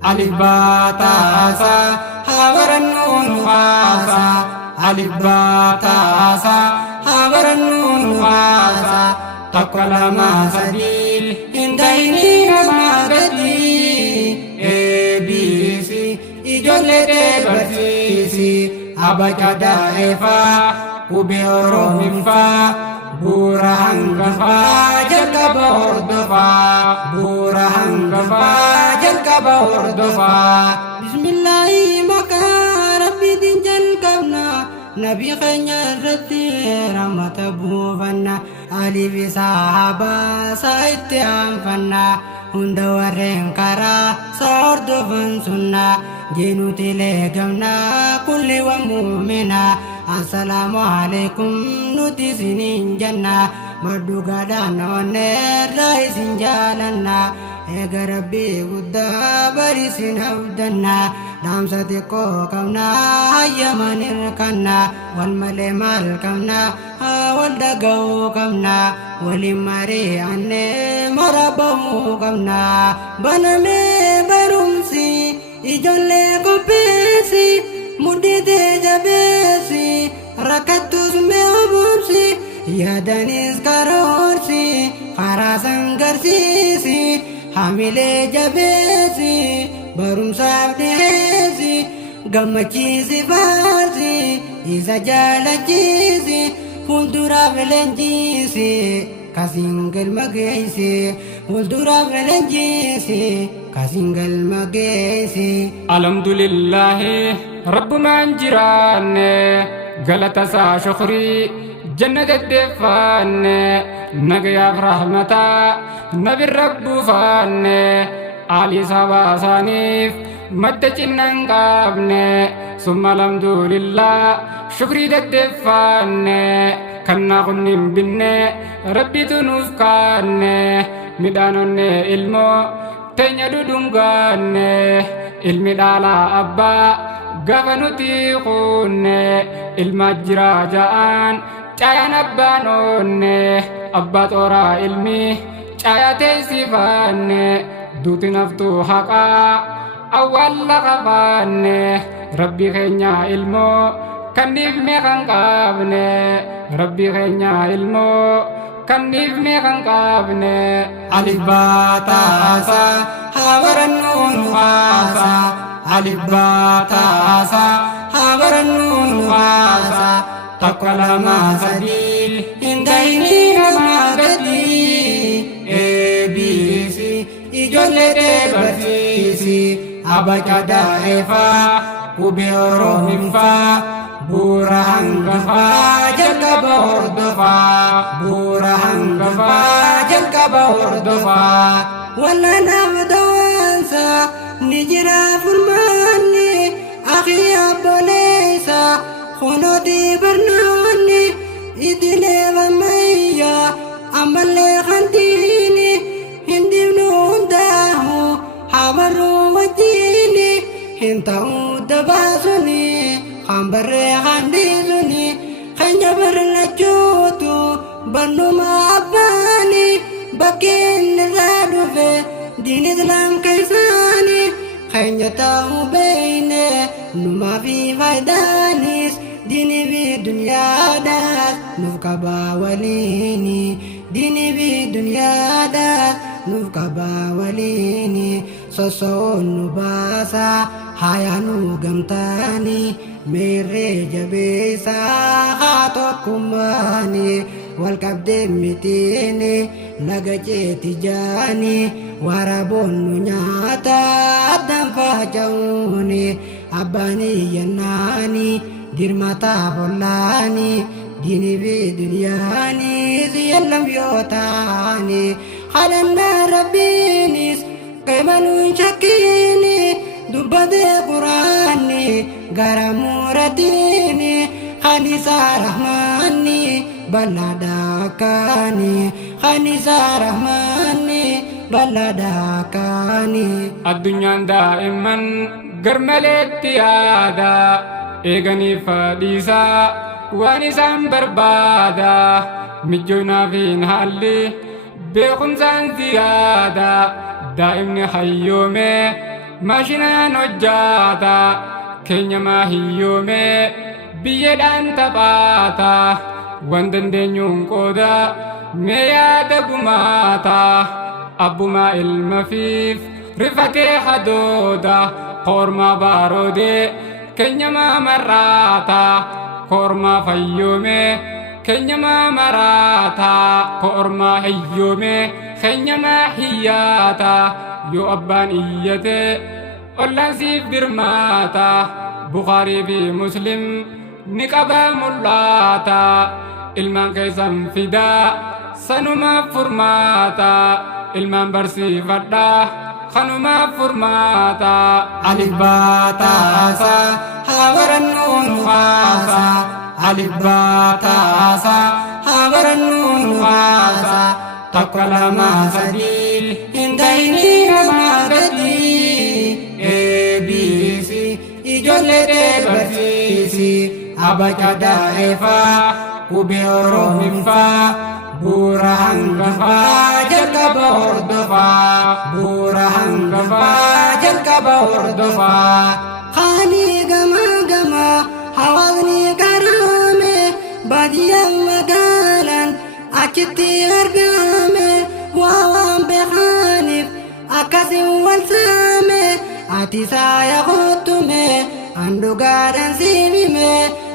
Alif ba ta sa ha barannun sa. Alif ba ta sa ha barannun sa. Takwa lama sadi hindaini nama gadi. ABC ijoollee tee barsiisi abacada eefaa qubee oromifaa bu'uura hangafaa jalqaba hordofaa bu'uura hangafaa jalqaba hordofaa. Bismillaahi maqaa rabbiitiin jalqabna nabii keenya irratti rahmata buufanna aliif sahabaa isaa itti aanfanna hunda warreen karaa isaa hordofan sunna jeenuti leegamna kulli wa mu'mina. Assalamu alaikum nuti sinin janna maddu gadaan onneerra isin jaalanna eega rabbii guddaa barisin abdanna dhaamsa xiqqoo qabna hayyaman hirkanna wal malee maal qabna wal dhaga'uu qabna waliin mari'annee mara bahuu qabna banamee barumsi ijoollee qopheessi mudhitee jabeessi rakkattus mee obomsi yaadanis karoorsi karaa sangarsiisi hamilee jabeessi barumsaaf dhiheessi gammachiisi faarsi isa jaalachiisi fuulduraaf leenjiisi kasiin galma geessi fuulduraaf leenjiisi kasiin galma geessi. Alhamdulillahi rabbumaan jiraanne galata isaa shukrii janna deddeeffanne nagayaaf rahmataa nabi rabbuufanne aalii sabaa isaaniif madda cinnan qabne summa alhamdulillah shukrii deddeeffanne kannaa kunnin binne rabbitu nuuf kaanne midhaanonne ilmoo teenya dudungaanne ilmi dhalaa abbaa gaafa nuti quunne ilma jiraa ja'aan caayaan abbaan oonne abbaa xooraa ilmi caayaa teessifanne duuti naftuu haqaa awwaalla qabaanne rabbi keenya ilmoo kanniif meeqan qabne rabbi keenya ilmoo kanniif meeqan qabne. Alif ba ta sa ha barannun sa. Alif ba ta sa ha barannun sa. Takwa lama sadi hindaini nama gadi. ABC ijoollee tee barsiisi abacada eefaa qubee oromifaa bu'uura hangafaa jalqaba hordofaa bu'uura hangafaa jalqaba hordofaa. Wallanaaf dawaansa ni jira furmaanni akhii abboleessa kunooti barnoonni idilee bammayyaa ammallee kantiini hindibnu hundaahu habaruu wajjiini hin ta'uu dabaasuni hambarree handisuni keenya barlachuutu barnuma abbaani bakkeen irraa dhufe diin islaam keessaani keenya ta'uu beeyne numaa fi faayidaanis diinii fi dunyaadhaas nuuf qabaa waliini diinii fi dunyaadhaas nuuf qabaa waliini soso'oon nu baasa hayaa nu gamtaani meerree jabeessaa haa tokkummaani wal qabdee mitiini laga ceeti jaani waraboon nu nyaata addaan faaca'uuni abbaanii yannaani dirmataa bollaani diinii fi dunyaani siyallam yoo taani kadhannaa rabbiinis qeebaluun shakkiini dubbatee quraanni gara muuratiini khanisaa rahmaanni bal'aadhaakaani khanisaa rahmaanni bal'aadhaakaani. Addunyaan daa'imman garmaleetti yaada eeganiif fadhiisaa waan isaan barbaada mijjoonaaf hin haalli beekumsaan ziyaada daa'imni hayyoomee maashinaan hojjaata keenya maa hiyyoome biyyeedhaan taphaata waan dandeenyuun qooda mee yaada gumaata abbumaa ilma fiif rifatee hadooda kormaa baaroode keenya maa marraata kormaa fayyoome keenya maa maraata kormaa hiyyoome keenya maa hiyyaata yoo abbaan iyyate ollaan siif dirmaata Bukhaarii fi Muslim ni qaba mul'ata ilmaan keessan fidaa sanumaaf furmaata ilmaan barsiifadhaa kanumaaf furmaata alif baa taasa haa barannuun haasa alif baa taasa haa barannuun haasa tokko lama sadii hin ta'inii namaa gadii ABC ijoollee barsiisi abaca daa'ifaa qubee oroomiffaa bu'uura hangafaa jalqaba hordofaa bu'uura hangafaa jalqaba hordofaa qaanii gamaa gamaa hawaasni karaame baadiyyaan magaalaan achitti argame waan beekaniif akkasiin wal saame ati saaya kuttume andugaadhaan siimime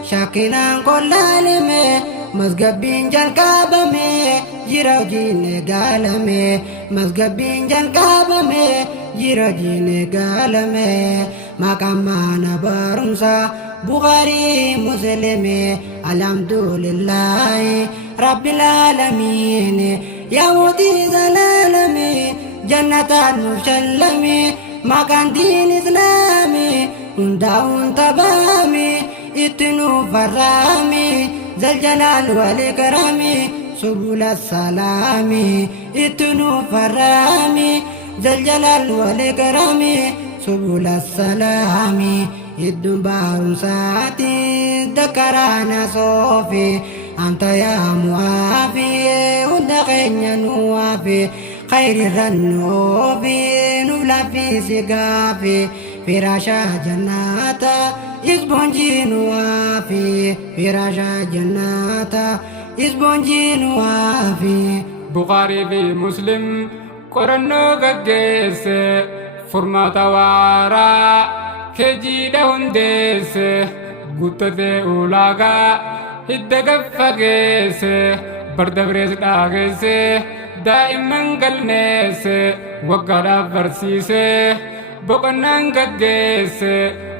shakkinaan kollaalime masgabbiin jalqabame jira hojiin eegalame masgabbiin jalqabame jira hojiin eegalame maqaan mana barumsaa Bukhaarii Muslimi alhamdulillahi rabbil aalamiin yaa mootii zalaalami jannataan nuuf shallami maqaan diin islaami hundaa'uun tabaami itti nuuf farraami zaljalaan wal ikraami subula salaami itti nuuf farraami zaljalaan wal ikraami subula salaami iddun barumsaati dakaraana soofi anta yaa mu'aafi hunda keenya nuwaafi khayrirran nuufi nuuf laffisi gaafi firaasha jannata isboonjii nuwaafi firaasha jannata isboonjii nuwaafi Bukhaarii fi Muslim qorannoo gaggeesse furmaata waaraa kejiidha hundeesse guttatee ulaagaa hidda gaffageesse bardabrees dhaageesse daa'imman galmeesse waggaadhaaf barsiise boqonnaan gaggeesse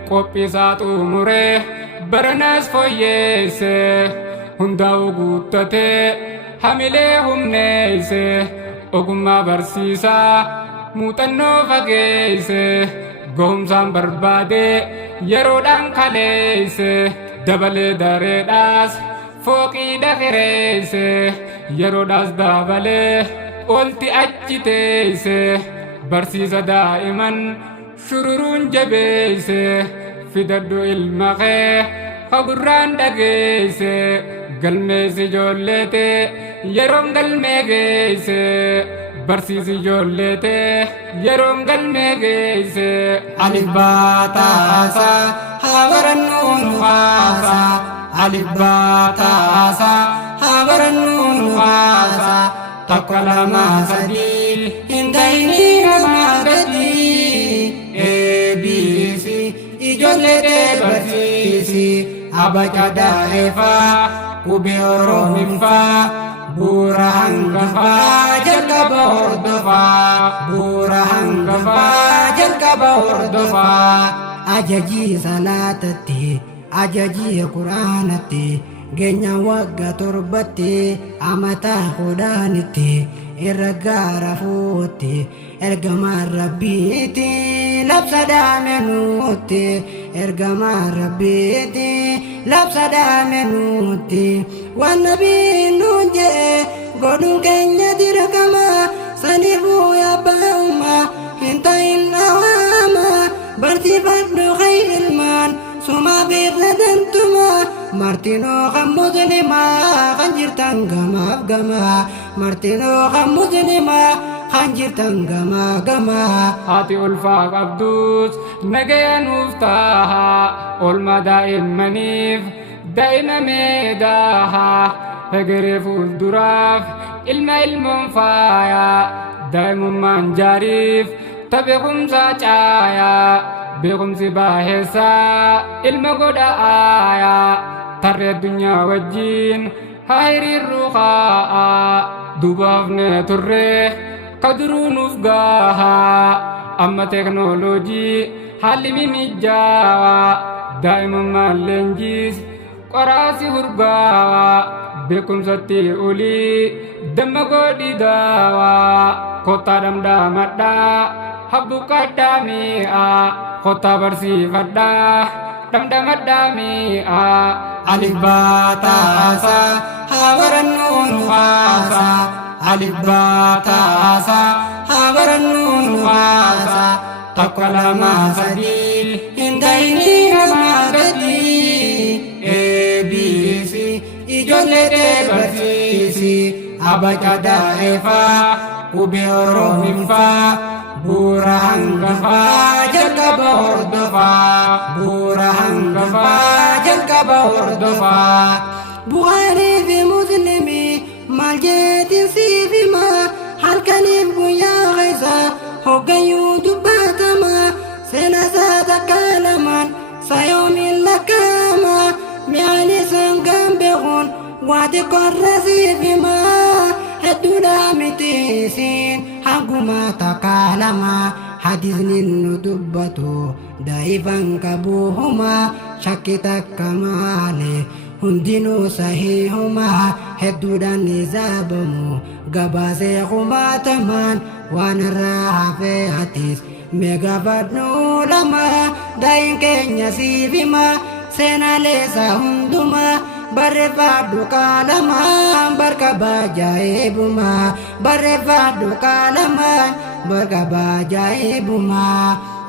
qophiisaa xumuree baranaas fooyyeesse hundaa'u guuttatee hamilee humneeyse ogummaa barsiisaa muuxannoo fageeyse gahumsaan barbaade yeroodhaan kaleeyse dabalee dareedhaas fooqii dhaqireeyse yeroodhaas dabalee olti achi teeyse barsiisa daa'iman shururuun jabeeyse fidadhu ilma kee hagurraan dhageeyse galmeessi ijoolleete yeroon galmee geeyse barsiisi ijoolleete yeroon galmee geeyse alif baa taasa haa barannuun haasa alif baa taasa haa barannuun haasa tokko lama sadii hin ta'inii namaa gadii ABC ijoollee barsiisi abaca daa'ifaa qubee oroomiffaa bu'uura hangafaa jalqaba hordofaa bu'uura hangafaa jalqaba hordofaa ajajii salaatatti ajajii quraanatti geenya wagga torbatti amataa kudhaanitti irra gaara fuutti ergamaan rabbiiti labsa daamenuutti ergamaan rabbiiti labsa daamenuutti waan nabiin nuun jedhe godhuun keenya dirqama saniifuu yaabbaa'ummaa hin ta'in dhawaama barsiifadhu ilmaan sumaa beekna damtuma martinoo kan muslimaa kan jirtan gamaaf gamaa martinoo kan muslimaa hanjirtan gama gama. Haati ulfaa qabdus nagaya nuuf taha oolmaa daa'immaniif daa'ima meedaha egeree fuulduraaf ilma ilmoon faaya daa'imummaan jaariif ta beekumsaa caaya beekumsi baaheessaa ilma godha aaya tarree addunyaa wajjiin haa hiriirruu kaa'a duubaaf nee turree kaduruu nuuf gaha amma teknooloojii haalli mimijaawa daa'imummaan leenjiis qoraasi hurgaawa beekumsatti ulii damma godhi daawa kottaa dhamdhamadhaa habbuqadhaa mi'a kottaa barsiifadhaa dhamdhamadhaa mi'a. Alif baa taasaa haa barannuun waasaa. Alif baa taasaa haa barannuun waasaa. Tokko lama sadii hin ta'inii namaa gadii. ABC ijoollee barsiisi abacada efaa qubee oromiffaa bu'uura hangafaa jalqaba hordofaa bu'uura hangafaa jalqaba hordofaa. Bukhaarii fi Muslimii maal jeetiin siif himaa halkaniif guyyaa keessa hoggayyuu dubbatama seenaa isaa takka lamaan sayoomiin lakkaa'ama mi'aan isaan kan beekuun waa xiqqoorra siif himaa hedduudha miti isiin hanguma takka lama hadiisni nu dubbatu daa'ifan qabuuhuma shakki takka malee hundinuu sahiihuma hedduudhaan nizaabamu gabaasee kumaatamaan waan irraa hafee atis meegaafadhuu lama daa'in keenya siif hima seenaalee isaa hundumaa barreeffadhu qaalamaan barka baajaa'eebuma barreeffadhu qaalamaan barka baajaa'eebuma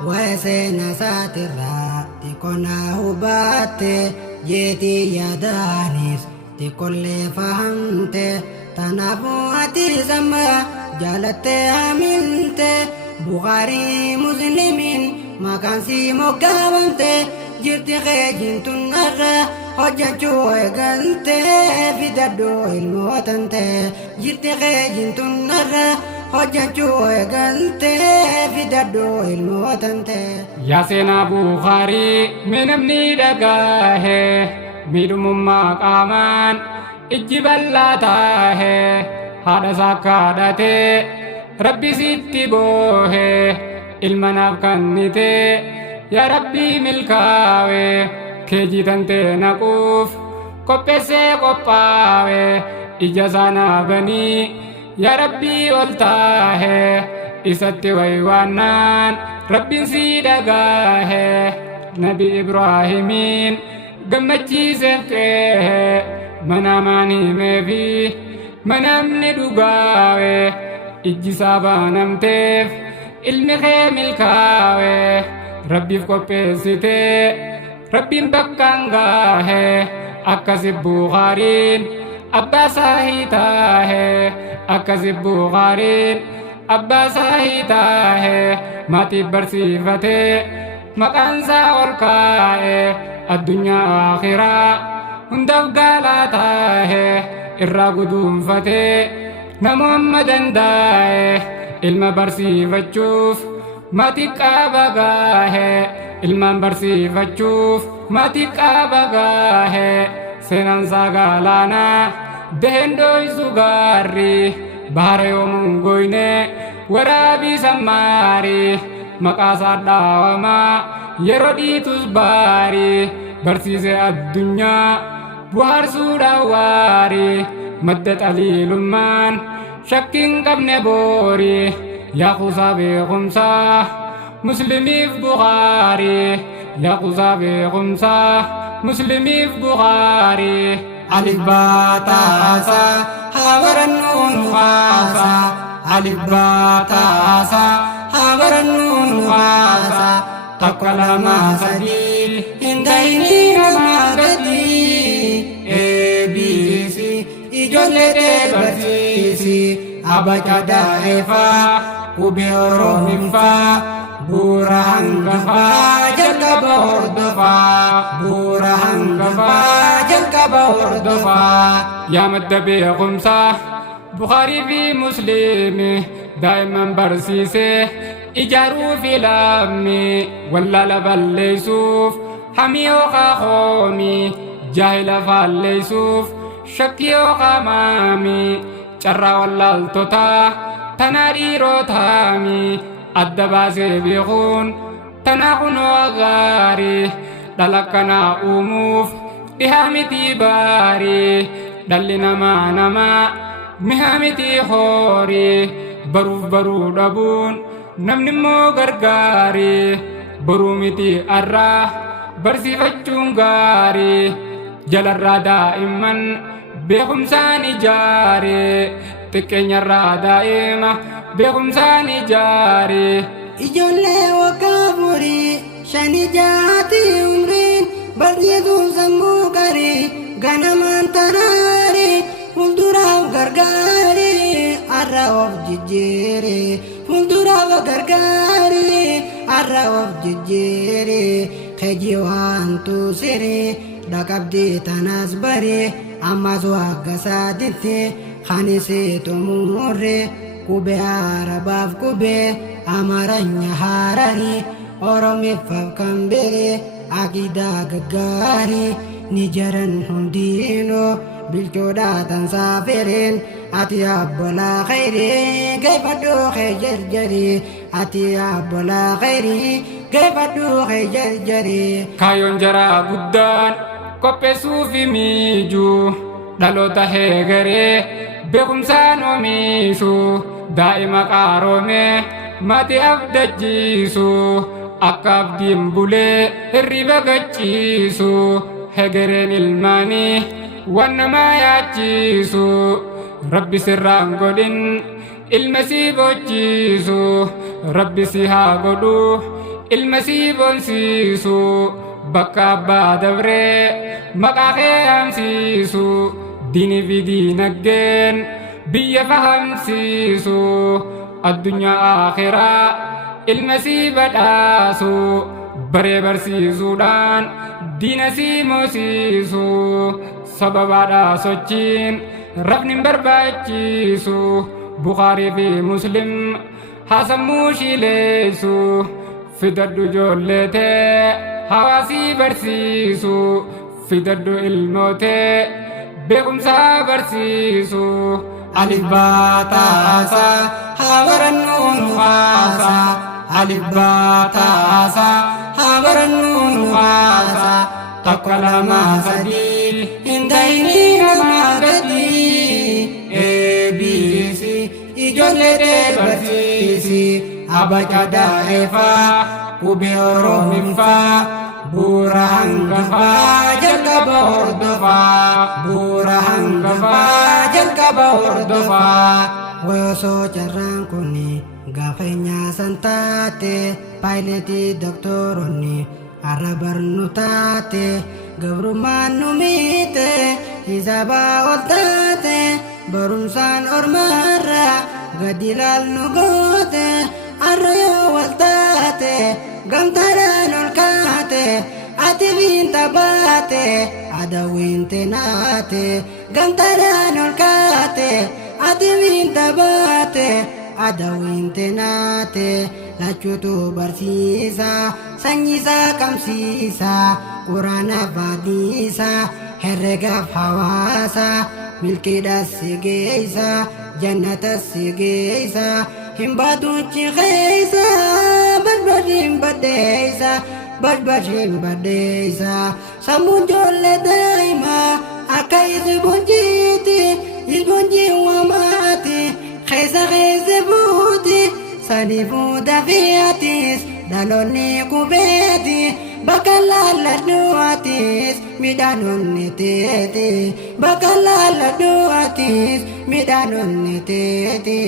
waa'ee seenaa isaatirraa xiqqoonaa hubatte jeetii yaadaanis xiqqollee fahamte tanaafuu ati sama jaalattee aminte Bukhaarii Muslimiin maqaan sii moggaafamte jirti keejintun irra hojjechuu eegalte fidadhuu ilmootante jirti keejintun irra hojjechuu eegalte fidadhuu ilmootante. Yaa seenaa Bukhaarii mee namni dhagaahe miidhumummaa qaamaan ijji bal'aa taahe haadha isaa kadhatee rabbi sitti boohe ilma naaf kennite yaa rabbii milkaawe keejii tantee naquuf qopheessee qophaawe ija isaa naafanii yaa rabbii ol taahe isatti waywaannaan rabbiin sii dhagaahe nabi Ibraahimiin gammachiiseef qeehe manaamaan himeefi manamni dhugaawe ijji isaa banamteef ilmi kee milkaawe rabbiif qopheessitee rabbiin bakkaan gaahe akkasi Bukhaariin abbaa saahii taahe akkasi Bukhaariin abbaa saahii taahe maatiif barsiifatee maqaan isaa ol kaa'e addunyaa akhiraa hundaaf gaalaa taahe irraa guduunfatee namoomma danda'e ilma barsiifachuuf maatii qaaba gaahe ilmaan barsiifachuuf maatii qaaba gaahe seenaan isaa gaalaanaa daheen dho'isu gaarri bahara yoomuun goyne waraabii sammaari maqaa isaa dhaawamaa yeroo dhiitus baari barsiise addunyaa buhaarsuudhaan waari madda xaliilummaan shakkiin qabne boori yaaquusaa beekumsaa muslimiif Bukhaarii yaaquusaa beekumsaa muslimiif Bukhaarii. Alif baa taasaa haa barannuun waasaa alif baa taasaa haa barannuun waasaa tokko lama sadii hin ta'inii namaa gadii ABC ijoollee barsiisi abaca daa'ifaa qubee oroomiffaa bu'uura hangafaa jalqaba hordofaa bu'uura hangafaa jalqaba hordofaa. yaa madda beekumsaa Bukhaarii fi Musliimi daa'iman barsiisee ijaaruu fi lammii wallaala balleessuuf hamii yookaan hoomii jaahila faalleessuuf shakkii yookaan maamii carraa wallaaltotaa tanaa dhiirotaamii adda baasee beekuun tanaa kunoo gaarii dhala kanaa uumuuf dhihaa mitii baarii dhalli namaa mihaa mitii hoorii baruuf baruu dhabuun namni immoo gargaarii baruu mitii arraa barsiifachuun gaarii jalarraa daa'imman beekumsaan ijaaree xiqqeenyarraa daa'ima beekumsaan ijaaree. Ijoollee waggaa afurii shanii jahaati umriin barsiisuun sammuu qarii ganamaan taraarii fuulduraaf gargaarii har'a of jijjiiree fuulduraaf gargaarii har'a of jijjiiree keji waantu siree dhaqabdii tanaas baree ammas wagga saaditti kanisee xumurree qubee arabaaf qubee amaranya hararii oromiffaaf kan biree aqidaa gaggaarii ni jaran hundiinoo bilchoodhaa tansaa fereen ati abbolaa khayrii geeffadhuu kee jarjarii ati abbolaa khayrii geeffadhuu kee jarjarii. Kaayyoon jaraa guddaan qopheessuuf miijuu dhaloota heegaree beekumsaan oomishu daa'ima qaroomee maatii abdachiisu akka abdiin bulee hirriba gachiisu hegereen ilmaanii waan namaa yaachisu rabbi sirraan godhin ilma sii bochiisu rabbi si haa godhu ilma sii boonsiisu bakka abbaa dabree maqaa kee hamsiisu diinii fi diinaggeen biyya fahamsiisu addunyaa akhiraa ilma sii badhaasu baree barsiisuudhaan diina sii moosiisu sababaadhaa sochiin rafni hin barbaachisu Bukhaarii fi Muslim haasammuu shiileessu fidadhu ijoolleetee hawaasii barsiisu fidadhu ilmootee beekumsaa barsiisu. Alif baa taasaa haa barannuun waasaa alif baa taasaa haa barannuun waasaa tokko lama sadii hin ta'inii namaa gadii ABC ijoollee barsiisi abaca daa'ifaa qubee oroomiffaa bu'uura hangafaa jalqaba hordofaa bu'uura hangafaa jalqaba hordofaa. Wayosoo carraan kunni gaafeenyaa san taate paayileetii doktoroonni har'a barnu taate gabrummaan nu miite hisaabaa ol taate barumsaan ormaarra gadi ilaalnu goote har'a yoo wal taate gamtaadhaan ol kaate ati fiinta baate adawiin tenaate gamtaadhaan ol kaate ati fiinta baate adawiin tenaate lachuutu barsiisa sanyiisaa qabsiisa quraana baadhiisa herregaaf hawaasa milkiidhas si geessa jannatas si geessa hin baatuuchi keessa badbadhiin baddeessa badbadhiin baddeessa sammuu ijoollee daa'imaa akka isboonjiiti isboonjii waamaati keessa buuti sadi fuudha fi'atis dhaloonni qubeeti bakka laalladhuutis midhaanonni teeti bakka laalladhuutis midhaanonni teeti.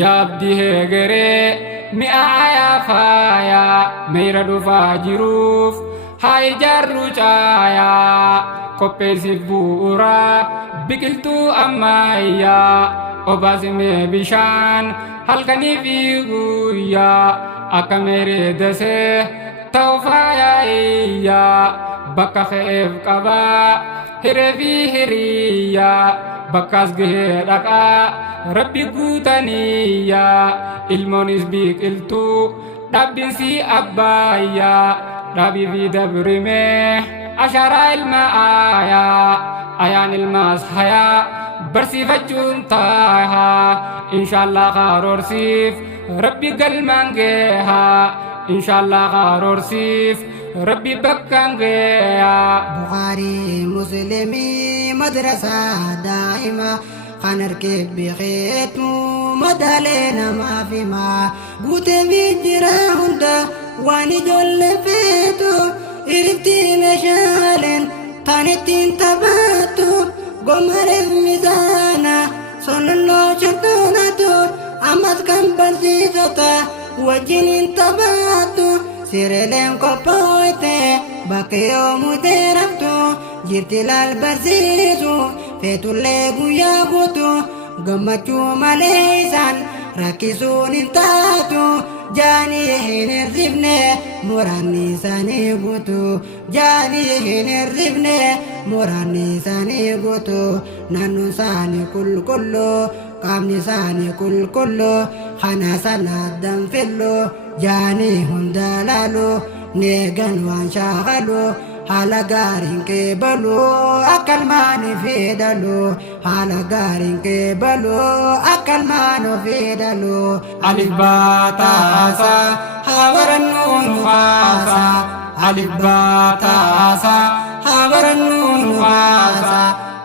Yaa abdii heegeree mi'aayaa faayaa meera dhufaa jiruuf haa ijaarru caayaa qopheessiif bu'uuraa biqiltuu ammayyaa obaasime bishaan halkanii fi guyyaa akka meeree dasee ta'u faayaayyaa bakka ka'eef qabaa hiree fi hiriyyaa bakkaas gahee dhaqaa rabbi guutaniyyaa ilmoonis biqiltuu dhabbinsi abbaayyaa dhabii fi dabrimee asharaa ilma ayaan ilmaas hayaa barsiifachuun taahaa inshaallah karoorsiif rabbi galmaan geehaa inshaallah karoorsiif rabbi bakkaan geeyaa Bukhari Muslimi madrasa daa'ima kan harkee beekeetu madaalee namaaf himaa guutee jira hunda waan ijoollee feetu irratti meeshaaleen tan ittiin taphattu gomareef mizaana sonnolloo shaktoonatu ammas kan barsiisota wajjiniin taphattu sireeleen qophooyte bakka yoomuu deeraftu jirti laal barsiisu feetullee guyyaa guutu gammachuu malee isaan rakkisuun hin taatu jaanii hin hirribne muraanni isaanii guutu jaanii hin hirribne muraanni isaanii guutu naannoon isaanii qulqulluu qaamni isaanii qulqulluu kana sana danfillu jaanii hunda laalu neegan waan shaakalu haala gaariin qeebalu akka ilmaan fedhalu haala gaariin qeebalu akka ilmaan fedhalu alif baataasa haa barannuun haasa alif baataasa haa barannuun haasa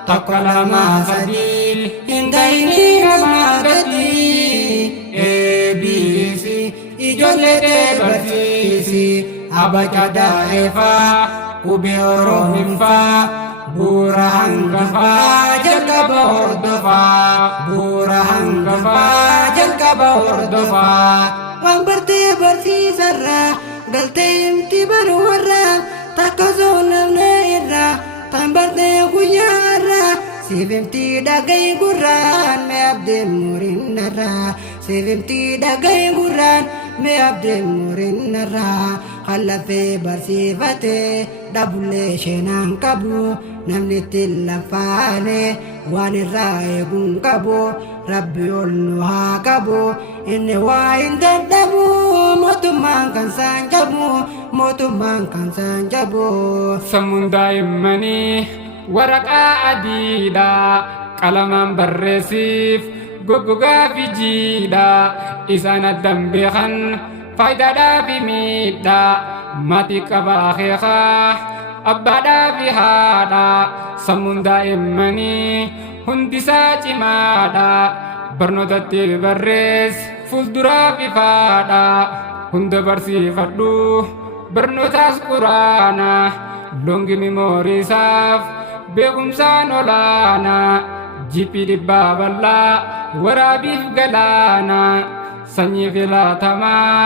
tokko lama sadii hin ta'inii namaa gadii ABC ijoollee barsiisi abaca daa'ifaa qubee oromifaa bu'uura hangafaa jalqaba hordofaa bu'uura hangafaa jalqaba hordofaa waan bartee barsiisarraa galtee himti baruurraa takka soonnamne irraa tan bartee guyyaarraa siif himti dhaga'i gurraan mee abdeen murinnarraa siif himti dhaga'i gurraan mee abdeen murinnarraa kan lafee barsiifatee dhabullee sheenaan qabu namni ittiin lafaane waan irraa eeguun qabu rabbi ol nu haa qabu inni waa hin dadhabu mootummaan kan isaan jabu mootummaan kan isaan jabu sammuun daa'immanii waraqaa adiidha qalamaan barreessiif goggogaa fi jiidha isaan addan beekan faayidaadhaa fi miidhaa maatii qabaa keekaa abbaadhaa fi haadhaa sammuun daa'immanii hundisaa cimaadha barnootatti barreess fuulduraa fi faadhaa hunda barsiifadhu barnootaas quraana longi mimooriisaaf beekumsaan olaana jiphii dhibbaa bal'aa waraabiif galaana sanyii filatamaa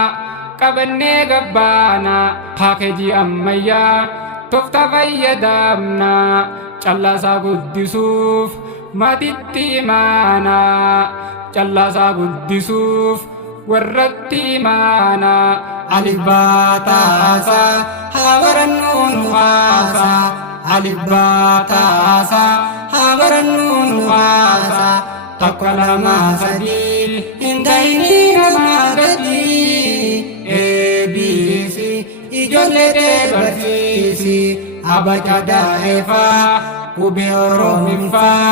qabannee gabbaana paakeejii ammayyaa tooftaa fayyadamna callaasaa guddisuuf maatiitti imaana callaasaa guddisuuf warratti imaana alif baataasa haa barannuun haasa alif baataasa haa barannuun haasa tokko lama sadii hin ta'inii namaa gadii ABC ijoollee barsiisi abaca daa'ifaa qubee oromifaa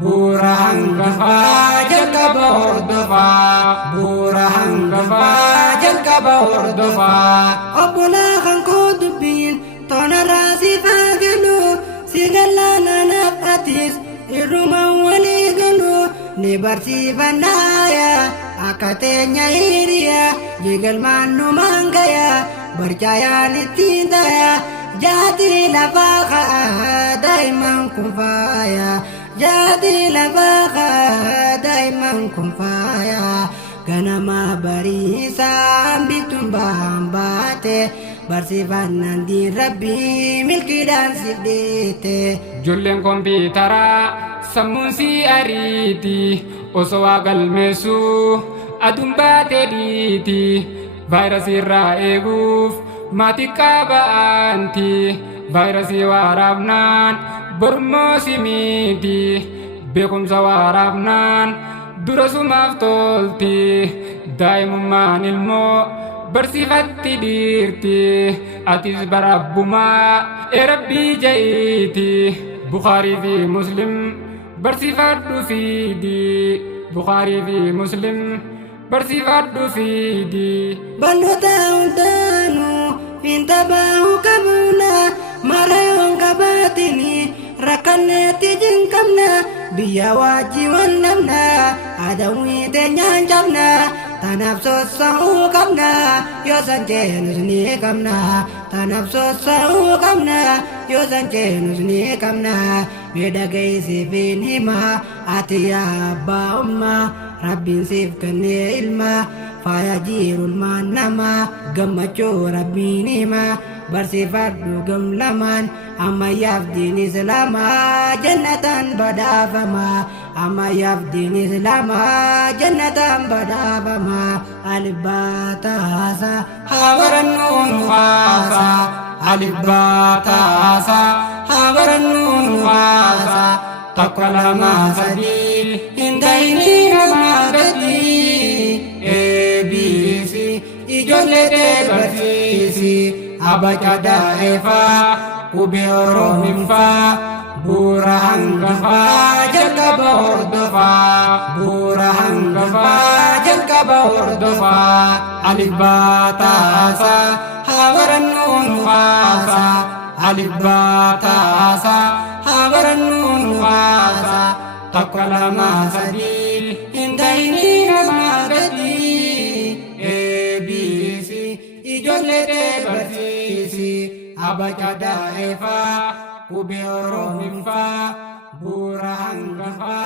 bu'uura hangafaa jalqaba hordofaa bu'uura hangafaa jalqaba hordofaa obbolaa kan koo dubbiin toonarraa si faagalu si gallaana nafatis irrumaan walii galu ni barsiifannaaya akka teenya hiriyaa jigalmaan numaan gayaa barcaayaan ittiin tayaa jaati lafaa ka'aa daa'iman kun faayaa jaati lafaa ka'aa daa'iman kun faayaa ganama bariisaan bituun ba'aan baate barsiifannaan diin rabbii milkiidhaan siif dhiite ijoolleen kompiitaraa sammuun si ariiti osoo waa galmeessuu aduun baatee dhiiti vaayirasii irraa eeguuf maatii qaba'anti vaayirasii waraabnaan bormoo simiiti beekumsa waraabnaan dura sumaaf tolti daa'imummaan ilmoo barsiifatti dhiirti atis barabbumaa rabbii ja'iiti Bukhaarii fi Muslim barsiifadhu fiidi Bukhaarii fi Muslim barsiifadhu fiidi Bal'oota hundaanuu fiintaba'uu qabna marayoon qabaatini rakkanneetti jinqabna biyya wajjiwan namna adawwii teenyaan cabna tanaaf sossa'uu qabna yoo san jeenus ni qabna tanaaf sossa'uu qabna yoo san jeenus ni qabna miidhagaysiifiin hima ati yaa abbaa ummaa rabbiin siif kennee ilma faaya jiirulmaan namaa gammachuu rabbiin hima barsiifadhu gamlamaan ammayyaaf diin islaamaa jannatan badhaafama ammayyaaf diin islaamaa jannatan badhaafama alibbaataasa haa barannuun haasa alibbaataasa haa barannuun haasa takka lama sadii hin ta'inii namaa gadii ABC ijoollee barsiisi abacada eva kube oromimfa buura hangafa jalqaba hordofa buura hangafa jalqaba hordofa alif baataasa haa barannuun haasa alif baataasa haa barannuun haasa takka lama sadii hin ta'inii namaa gadii ABC ijoollee barsiisi abacada eva kube oromimfa buura hangafa